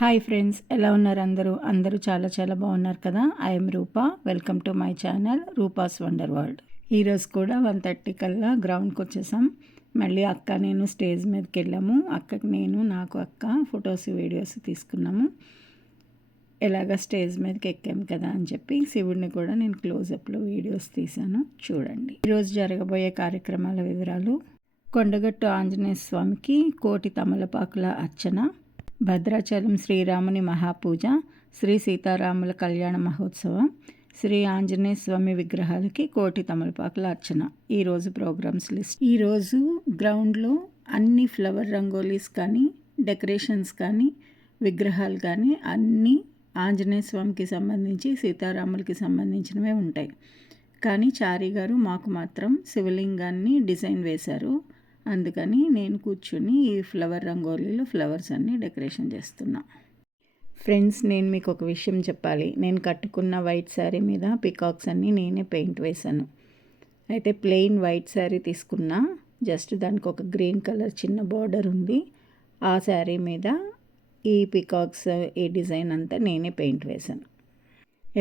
Hi friends, ఎలా ఉన్నారు అందరూ చాలా బాగున్నారు కదా. I'm Roopa. Welcome to my channel Roopa's wonder world. ఈరోజు కూడా 1:30 కల్లా గ్రౌండ్కి వచ్చేసాం. మళ్ళీ అక్క నేను స్టేజ్ మీదకి వెళ్ళాము. అక్కకి నాకు అక్క ఫొటోస్ వీడియోస్ తీసుకున్నాము. ఎలాగ స్టేజ్ మీదకి ఎక్కాము కదా అని చెప్పి శివుడిని కూడా నేను క్లోజప్లో వీడియోస్ తీశాను, చూడండి. ఈరోజు జరగబోయే కార్యక్రమాల వివరాలు: కొండగట్టు ఆంజనేయ స్వామికి కోటి తమలపాకుల అర్చన, భద్రాచలం శ్రీరాముని మహాపూజ, శ్రీ సీతారాముల కళ్యాణ మహోత్సవం, శ్రీ ఆంజనేయ స్వామి విగ్రహాలకి కోటి తమలపాకుల అర్చన. ఈరోజు ప్రోగ్రామ్స్ లిస్ట్. ఈరోజు గ్రౌండ్లో అన్ని ఫ్లవర్ రంగోలీస్ కానీ, డెకరేషన్స్ కానీ, విగ్రహాలు కానీ అన్నీ ఆంజనేయ స్వామికి సంబంధించి, సీతారాములకి సంబంధించినవే ఉంటాయి. కానీ చారి గారు మాకు మాత్రం శివలింగాన్ని డిజైన్ వేశారు. అందుకని నేను కూర్చుని ఈ ఫ్లవర్ రంగోలీలో ఫ్లవర్స్ అన్నీ డెకరేషన్ చేస్తున్నా. ఫ్రెండ్స్, నేను మీకు ఒక విషయం చెప్పాలి. నేను కట్టుకున్న వైట్ శారీ మీద పికాక్స్ అన్నీ నేనే పెయింట్ వేశాను. అయితే ప్లెయిన్ వైట్ శారీ తీసుకున్నా, జస్ట్ దానికి ఒక గ్రీన్ కలర్ చిన్న బార్డర్ ఉంది. ఆ శారీ మీద ఈ పికాక్స్, ఈ డిజైన్ అంతా నేనే పెయింట్ వేశాను.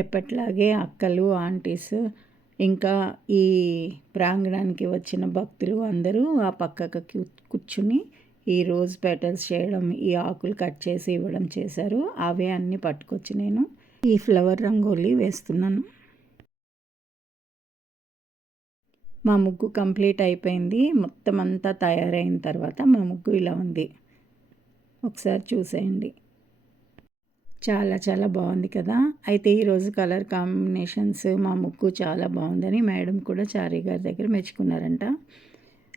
ఎప్పట్లాగే అక్కలు, ఆంటీస్, ఇంకా ఈ ప్రాంగణానికి వచ్చిన భక్తులు అందరూ ఆ పక్కకి కూర్చుని ఈ రోజ్ పెటల్స్ చేయడం, ఈ ఆకులు కట్ చేసి ఇవ్వడం చేశారు. అవే అన్నీ పట్టుకొచ్చి నేను ఈ ఫ్లవర్ రంగోలీ వేస్తున్నాను. మా ముగ్గు కంప్లీట్ అయిపోయింది. మొత్తం అంతా తయారైన తర్వాత మా ముగ్గు ఇలా ఉంది. ఒకసారి చూసేయండి. చాలా బాగుంది కదా. అయితే ఈరోజు కలర్ కాంబినేషన్స్ మా ముగ్గు చాలా బాగుందని మేడం కూడా చారి గారి దగ్గర మెచ్చుకున్నారంట.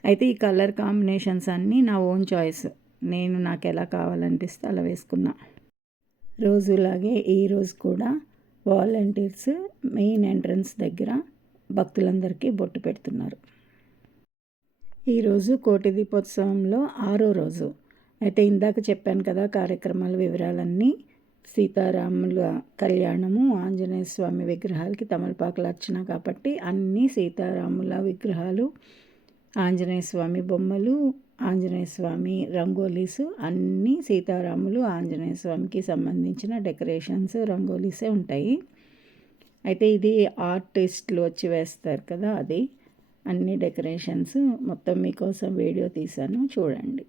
అయితే ఈ కలర్ కాంబినేషన్స్ అన్నీ నా ఓన్ చాయిస్. నాకు ఎలా కావాలనిపిస్తే అలా వేసుకున్నా. రోజులాగే ఈరోజు కూడా వాలంటీర్స్ మెయిన్ ఎంట్రన్స్ దగ్గర భక్తులందరికీ బొట్టు పెడుతున్నారు. ఈరోజు కోటి దీపోత్సవంలో 6వ రోజు. అయితే ఇందాక చెప్పాను కదా కార్యక్రమాల వివరాలన్నీ. సీతారాముల కళ్యాణము, ఆంజనేయ స్వామి విగ్రహాలకి తమలపాకులు అర్చన కాబట్టి అన్నీ సీతారాముల విగ్రహాలు, ఆంజనేయ స్వామి బొమ్మలు, ఆంజనేయ స్వామి రంగోలీస్ అన్నీ సీతారాములు, ఆంజనేయ స్వామికి సంబంధించిన డెకరేషన్స్, రంగోలీసే ఉంటాయి. అయితే ఇది ఆర్టిస్టులు వచ్చి వేస్తారు కదా, అది అన్ని డెకరేషన్స్ మొత్తం మీకోసం వీడియో తీశాను, చూడండి.